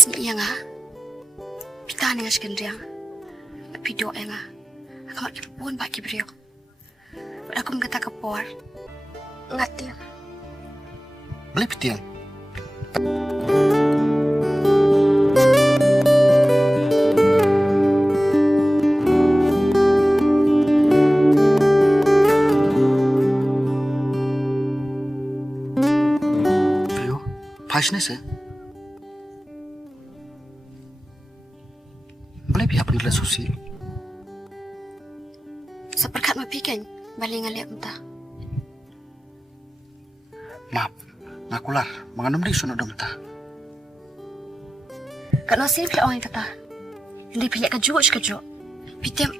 Mas ni iya nga. Pita ni nga sekendriang. Pido nga. Ako makipun ba kibriyo. Ako mga takapor. Ngatil. Beli pitiang. Beliau, passionate sih. Boleh pihak penilai susi. Seperkat mapikan, balik ngaliat entah. Maaf, nakular, menganum di sunod entah. Kat nasib pihak orang kata. Hindi pihak kejuk. Pitem.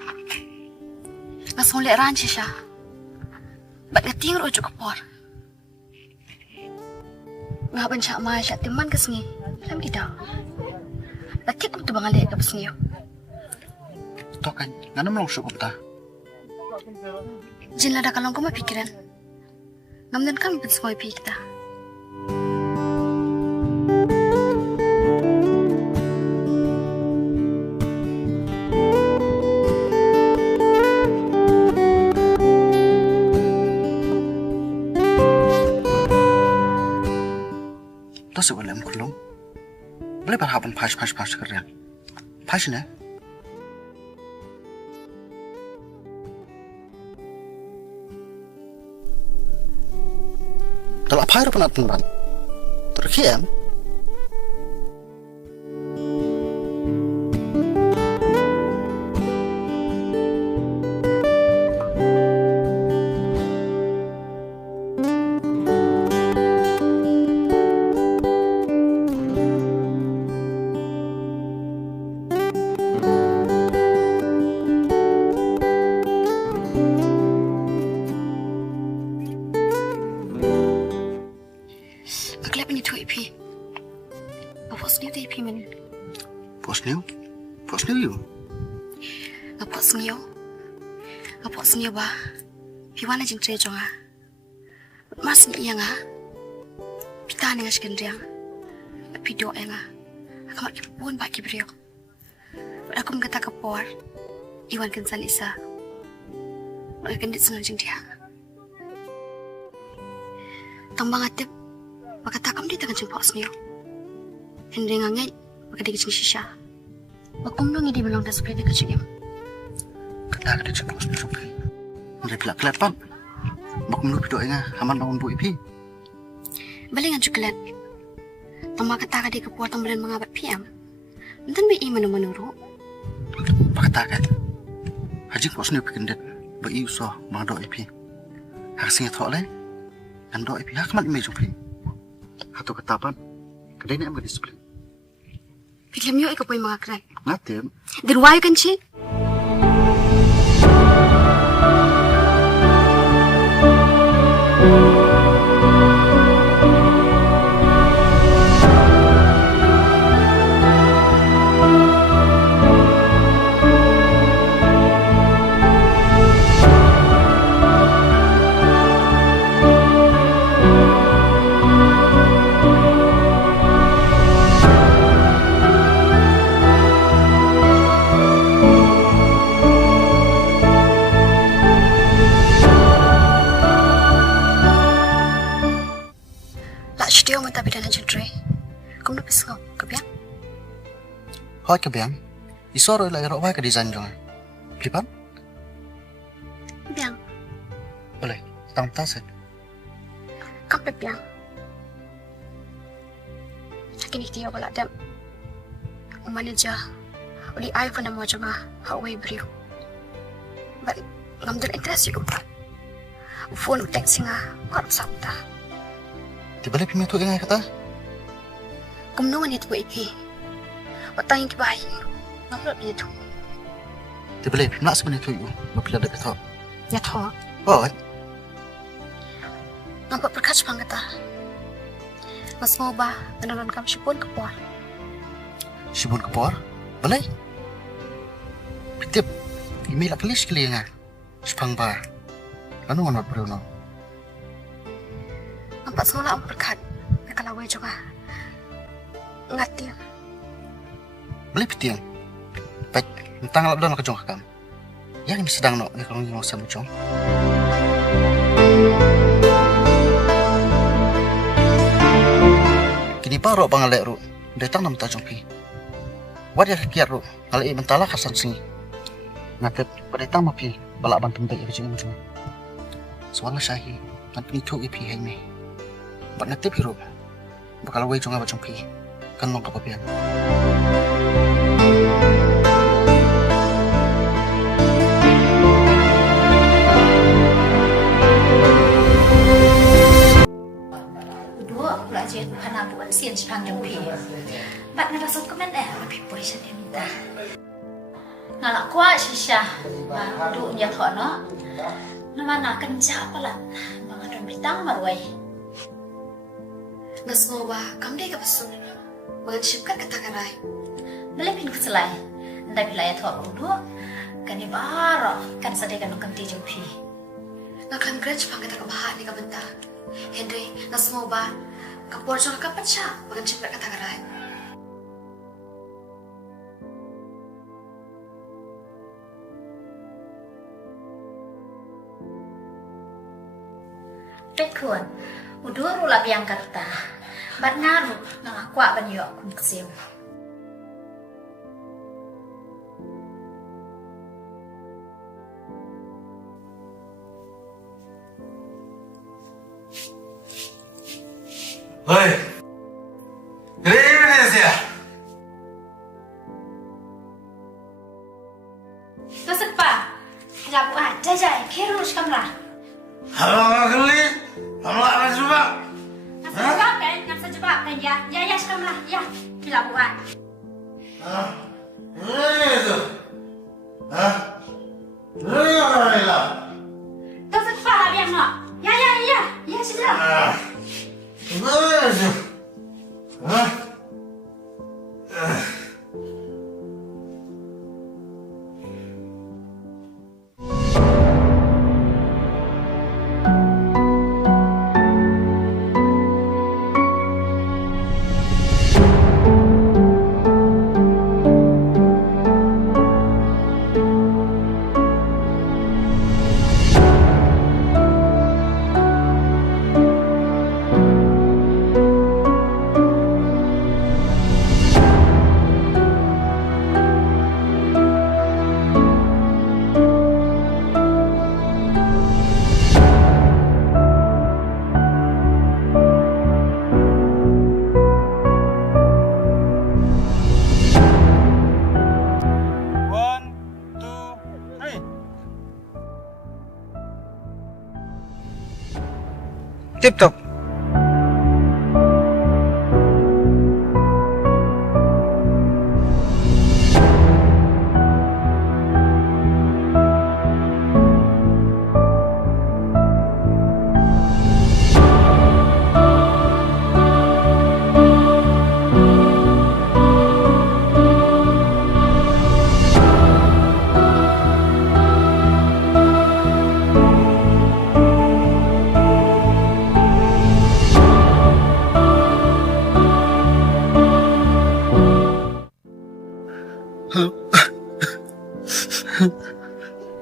Ngasong liat ranci siya. Ba't ngating rujuk kapor. Ngaban siya amay siya timan kasngi. Alam kita. Latik ko ito bang ngaliat kapos niyo. Ito kan, nganum lang syukup ta. Jin lada kalong ko mapikiran. Ngamdan kami pun semua pi kita. Ito si William Kulong. Boleh berhapan pas kerja. Pas ni? Kalau apa yang pernah tumbang? Terkiam. Pos niu you. Ngapok senyo ba? Piwana jing tre jonga. Mas ni iya nga. Pita ni nga sekendriang. Pido nga. Ako makipun ba kibriyo. Ako mga takapor. Iwan kansan isa. Magkakandit sunod jing dia. Tambang atip. Makatakam di tangan jing pos niyo. Hindi nga ngay. Magkadigit jing sisya. Makumnong hindi malong na supay na kajigim. Kata dia cakap pasal supaya. Mereka pelak pan. Makumnong pido nga haman naon bu ipi. Balingan cuklat. Tama kata di kepuat tambalan mengabat PM. Nanti bi iman menuru. Pakatakan. Haji pos ni pikendet. Bai usah mangdo ipi. Hak singet hok le. Ando ipi hak mat imej upi. Hatu katapan. Kedai ni am disiplin. Pikir miyo ikapoy mga kray. Ngatim. Dirwayo kan si? Dia mau tapi dan aja Dre. Kamu nak pisau, kebiang? Hoi kebiang. Isoro ila iro wa ke design jong. Klipan? Biang. Boleh. Tang tas. Kamu biang. Sakit dia bala dam. Manager. Uli iPhone nama jama Huawei brio. But ngamdar interest you. Phone text singa kap sabta. Tiba lepi metu ingai kata. Kumnungan itu ipi. Watang yang kibai. Ngaplat itu. Tiba lepi nak sebenarnya tu you. Mapila dak kata. Ya toh. Oh. Nampak perkas bang kata. Mas mau bah menurun kam sipun kepor. Sipun kepor? Boleh. Pitip. Email aklis kali nga. Sipang ba. Ano ngonot Bruno? Nampak seolah am perkat. Nakalaway juga. Ngatir. beli pitiang. Baik, tentang alap dan kejong kakam. Yang ini sedang nak kalau ni masa macam. Kini baru pangalek ru, datang nam tajong pi. Wad ya kiat ru, kalau i mentala kasan singi. Naket datang mapi, balak bantu baik kejong macam. Soalnya syahi, nanti itu ipi hai ni. Bat natip hirup, bakal wei jong apa jong pi, kan long kapapian. Hana buat sian sepang jompi. Bat ngerasot komen lebih boleh saya minta. Ngalak kuat sisya. Du nya thono. Nama nak kenca apalan. Bang adon bitang marwai. Nasmoba, kamu dia kepesun. Mengansipkan kata karai. Beli pin keselai. Nda bilai thok udu. Kani baro kan sadekan kanti jompi. Ngakan grudge pang kata kebahan ni kabenta. Henry, nasmoba. Kapur jong kapan siya mengansipkan kata karai. Tekun, udu rula biang karta. Bat ngaru ngalakwa banyo kun kesim. Hei, ini sih. Masak pa, labu aja jai, kerus kamera. Halo kali, halo apa coba? Nasa jebak kan ya, ya kamera, ya, labu aja. Ini itu, ini apa ini lah? Masak pa, biang no, ya sudah. Ini itu, Tip top.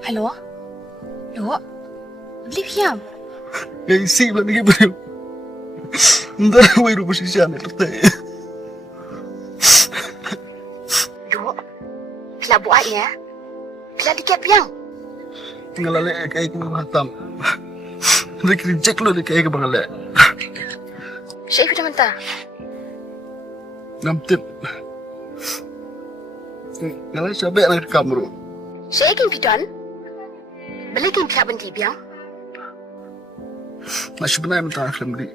Halo? Lo? Beli piam? Isi lah ni beri. Entah wei rupa sisa ni pertai. Lo? Bila buatnya? Bila dikit piam? Tinggal lelek kayak kena hatam. Mereka reject lo kayak ke bang lelek. Syekh dah mentah. Namtip. Kalau siapa nak kamera? Syekh yang pidan? Beli kim piam benti piam? Masih benar mentah film ni.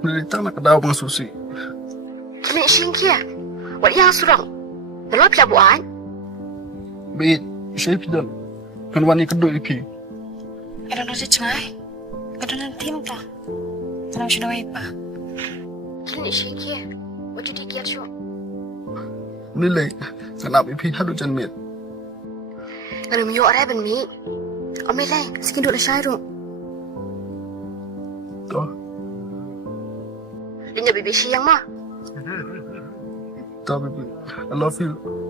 Menderita nak kedau bang susi. Kini Syekh kia. Wak yang surang. Lalu bila buat? Bait, saya pidan. Kan wani kedua ipi. Ada nasi cengai? Ada nanti mentah. Tanam sudah wipa. Kini Syekh kia. Wak jadi kiat syok. Nilai, kenapa ipi hadu jan mit. Kalau miyo arai ben mi. Omai lai, sekian dulu syai ru. Toh, Dia bibi siang mah. baby. I love you.